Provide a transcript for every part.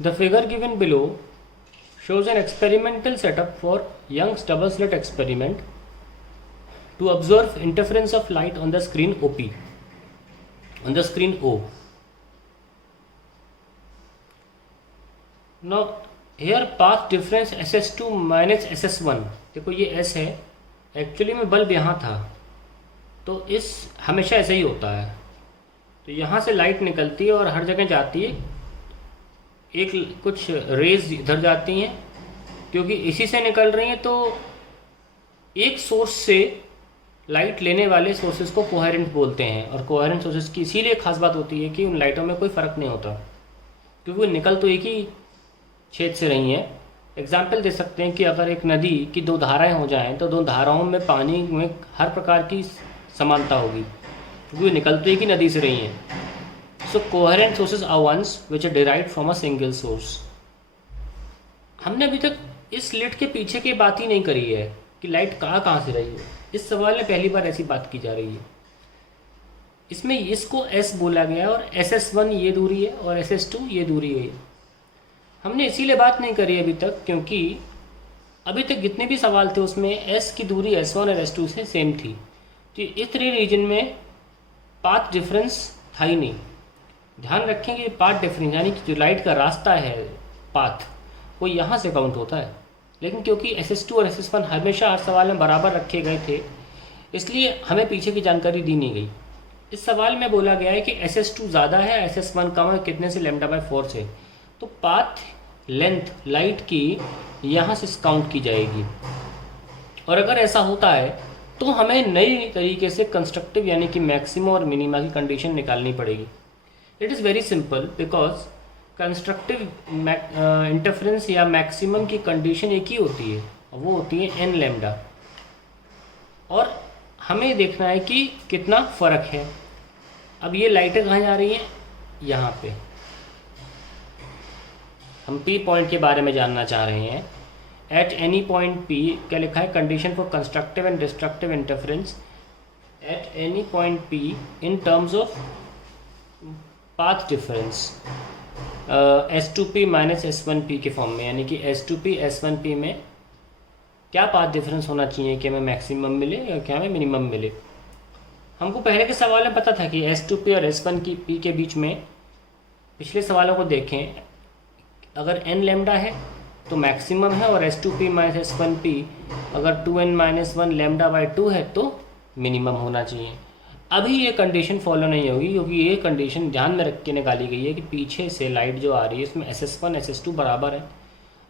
The figure given below shows an experimental setup for Young's double slit experiment to observe interference of light on the screen O. Now here path difference SS2 minus SS1, देखो ये S है, actually में bulb यहाँ था, तो इस हमेशा ऐसा ही होता है। तो यहाँ से लाइट निकलती है और हर जगह जाती है, एक कुछ रेज इधर जाती हैं, क्योंकि इसी से निकल रही हैं, तो एक सोर्स से लाइट लेने वाले सोर्सेज को कोहेरेंट बोलते हैं। और कोहेरेंट सोर्सेज की इसीलिए खास बात होती है कि उन लाइटों में कोई फ़र्क नहीं होता, क्योंकि वो निकल तो एक ही छेद से रही हैं। एग्जाम्पल दे सकते हैं कि अगर एक नदी की दो धाराएं हो जाएं, तो दो धाराओं में पानी में हर प्रकार की समानता होगी, क्योंकि वो निकल तो एक ही नदी से रही हैं। So coherent sources are ones which are derived from a single source. हमने अभी तक इस स्लिट के पीछे की बात ही नहीं करी है कि लाइट कहाँ से रही है। इस सवाल में पहली बार ऐसी बात की जा रही है। इसमें इसको S बोला गया है और SS1 ये दूरी है और SS2 ये दूरी है। हमने इसीलिए बात नहीं करी अभी तक क्योंकि अभी तक जितने भी सवाल थे उसमें S की दूरी S1 और S2 से सेम थी। तो इस रीजन में पाथ डिफरेंस था ही नहीं। ध्यान रखें कि पाथ डिफरेंस यानी कि जो लाइट का रास्ता है पाथ, वो यहाँ से काउंट होता है। लेकिन क्योंकि SS2 और SS1 हमेशा हर सवाल में बराबर रखे गए थे, इसलिए हमें पीछे की जानकारी दी नहीं गई। इस सवाल में बोला गया है कि SS2 ज़्यादा है, SS1 कम है, कितने से, λ/4 से। तो पाथ लेंथ लाइट की यहाँ से काउंट की जाएगी। और अगर ऐसा होता है तो हमें नई तरीके से कंस्ट्रक्टिव यानी कि मैक्सिमम और मिनिमा की कंडीशन निकालनी पड़ेगी। It is very simple because constructive interference या मैक्सिमम की कंडीशन एक ही होती है, वो होती है n लैम्डा। और हमें देखना है कि कितना फ़र्क है। अब ये लाइटें कहाँ जा रही हैं, यहाँ पे। हम P पॉइंट के बारे में जानना चाह रहे हैं। एट एनी पॉइंट P क्या लिखा है, condition for constructive and destructive interference at any point P in terms of path difference S2P minus S1P के फॉर्म में, यानी कि S2P S1P में क्या पाथ डिफरेंस होना चाहिए कि हमें मैक्सिमम मिले या क्या हमें मिनिमम मिले। हमको पहले के सवाल में पता था कि S2P और S1P के बीच में, पिछले सवालों को देखें, अगर n लैम्डा है तो मैक्सिमम है और S2P माइनस S1P अगर 2n-1 λ/2 है तो मिनिमम होना चाहिए। अभी ये कंडीशन फॉलो नहीं होगी क्योंकि ये कंडीशन ध्यान में रख के निकाली गई है कि पीछे से लाइट जो आ रही है इसमें SS1 SS2 बराबर है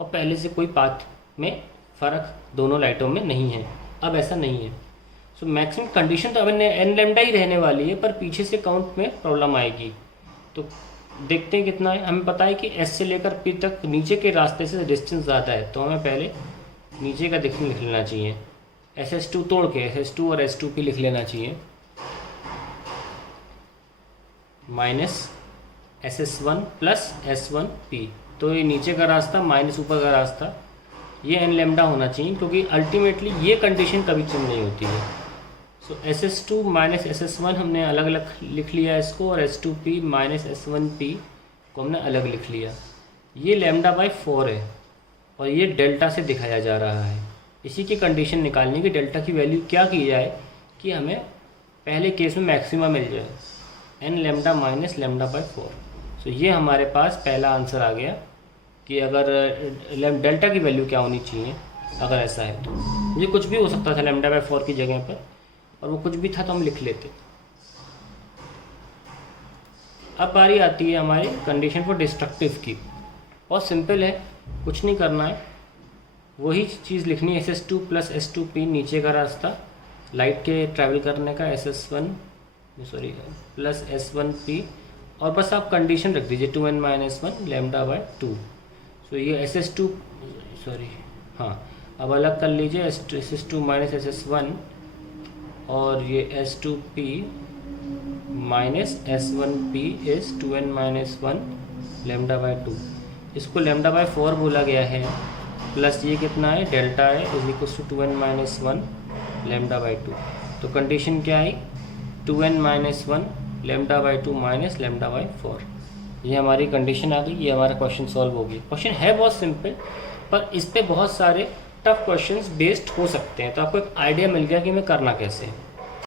और पहले से कोई पाथ में फ़र्क दोनों लाइटों में नहीं है। अब ऐसा नहीं है। सो मैक्सिमम कंडीशन तो अब n लैम्डा ही रहने वाली है, पर पीछे से काउंट में प्रॉब्लम आएगी। तो देखते हैं कितना है। हमें पता है कि S से लेकर P तक नीचे के रास्ते से डिस्टेंस ज़्यादा है, तो हमें पहले नीचे का लिख लेना चाहिए। SS2 तोड़ के SS2 और S2P लिख लेना चाहिए, माइनस SS1 प्लस S1P। तो ये नीचे का रास्ता माइनस ऊपर का रास्ता, ये n लैम्डा होना चाहिए क्योंकि अल्टीमेटली ये कंडीशन कभी चेंज नहीं होती है। सो SS2 माइनस SS1 हमने अलग अलग लिख लिया इसको, और S2P माइनस S1P को हमने अलग लिख लिया। ये λ/4 है और ये डेल्टा से दिखाया जा रहा है। इसी की कंडीशन निकालनी कि डेल्टा की वैल्यू क्या की जाए कि हमें पहले केस में मैक्सिमा मिल जाए, n लैम्डा माइनस λ/4। सो ये हमारे पास पहला आंसर आ गया कि अगर डेल्टा की वैल्यू क्या होनी चाहिए अगर ऐसा है तो। ये कुछ भी हो सकता था λ/4 की जगह पर, और वो कुछ भी था तो हम लिख लेते। अब बारी आती है हमारी कंडीशन फॉर डिस्ट्रक्टिव की। बहुत सिंपल है, कुछ नहीं करना है, वही चीज़ लिखनी है। SS2 प्लस S2P नीचे का रास्ता लाइट के ट्रैवल करने का, SS1 प्लस S1P, और बस आप कंडीशन रख दीजिए 2n-1 λ/2। सो ये हाँ, अब अलग कर लीजिए SS2 माइनस SS1 और ये S2P minus S1P is 2n-1 λ/2। इसको λ/4 बोला गया है, प्लस ये कितना है, डेल्टा है, इज इक्वल टू 2n-1 λ/2। तो कंडीशन क्या आई, 2n-1 λ/2 माइनस λ/4। ये हमारी कंडीशन आ गई, ये हमारा क्वेश्चन सॉल्व हो गया। क्वेश्चन है बहुत सिंपल, पर इस पे बहुत सारे टफ क्वेश्चंस बेस्ड हो सकते हैं, तो आपको एक आइडिया मिल गया कि मैं करना कैसे है।